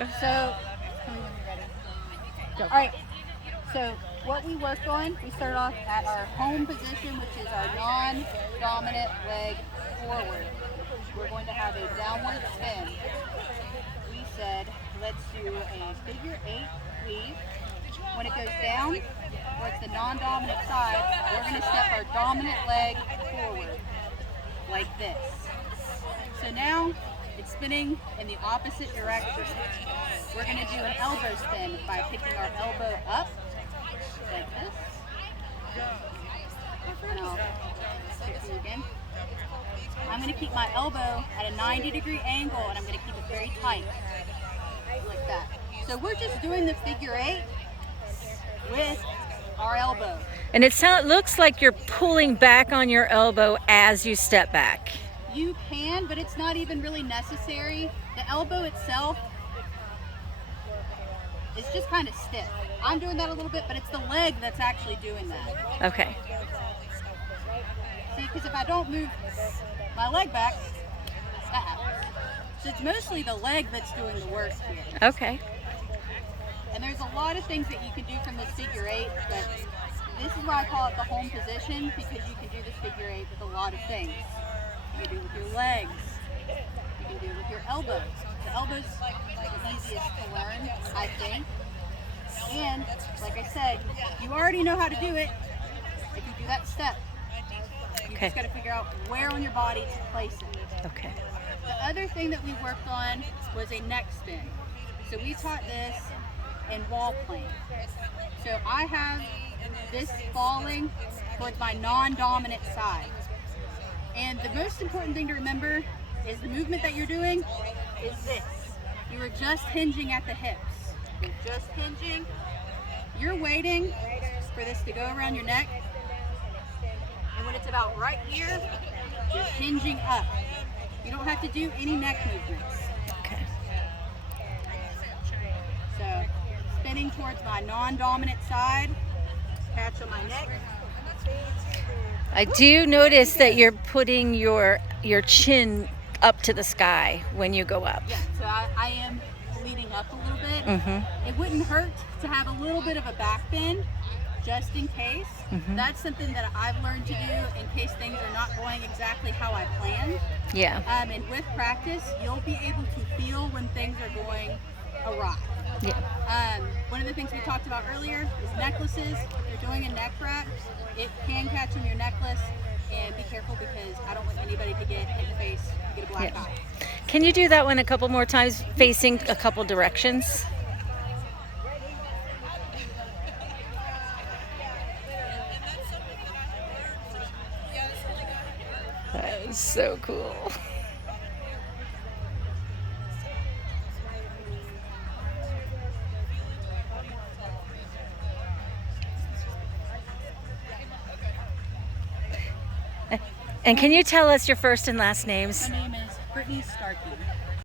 you. So, tell me when you're ready. Go. All right. So, what we worked on, we started off at our home position, which is our non-dominant leg forward. We're going to have a downward spin. We said, let's do a figure 8 weave. When it goes down, towards the non-dominant side, we're going to step our dominant leg forward, like this. So now, it's spinning in the opposite direction. We're going to do an elbow spin by picking our elbow up, like this. And I'll pick you again. I'm going to keep my elbow at a 90-degree angle, and I'm going to keep it very tight, like that. So we're just doing the figure 8 with our elbow. And it looks like you're pulling back on your elbow as you step back. You can, but it's not even really necessary. The elbow itself is just kind of stiff. I'm doing that a little bit, but it's the leg that's actually doing that. Okay. See, because if I don't move my leg back, that happens. So it's mostly the leg that's doing the work here. Okay. And there's a lot of things that you can do from this figure 8, but this is why I call it the home position, because you can do this figure 8 with a lot of things. You can do it with your legs. You can do it with your elbows. The elbows are the easiest to learn, I think. And, like I said, you already know how to do it if you do that step. You just got to figure out where on your body to place it. Okay. The other thing that we worked on was a neck spin. So we taught this in wall plane. So I have this falling towards my non-dominant side. And the most important thing to remember is the movement that you're doing is this. You are just hinging at the hips. You're just hinging. You're waiting for this to go around your neck. And when it's about right here, you're hinging up. You don't have to do any neck movements. Okay. So, spinning towards my non-dominant side, catch on my neck. I do notice that you're putting your chin up to the sky when you go up. Yeah, so I am leading up a little bit. Mm-hmm. It wouldn't hurt to have a little bit of a back bend, just in case. Mm-hmm. That's something that I've learned to do in case things are not going exactly how I planned. Yeah. And with practice, you'll be able to feel when things are going awry. Yeah. One of the things we talked about earlier is necklaces. If you're doing a neck wrap, it can catch on your necklace, and be careful because I don't want anybody to get hit in the face and get a black eye. Can you do that one a couple more times, facing a couple directions? That is so cool. And can you tell us your first and last names? My name is Brittany Starkey.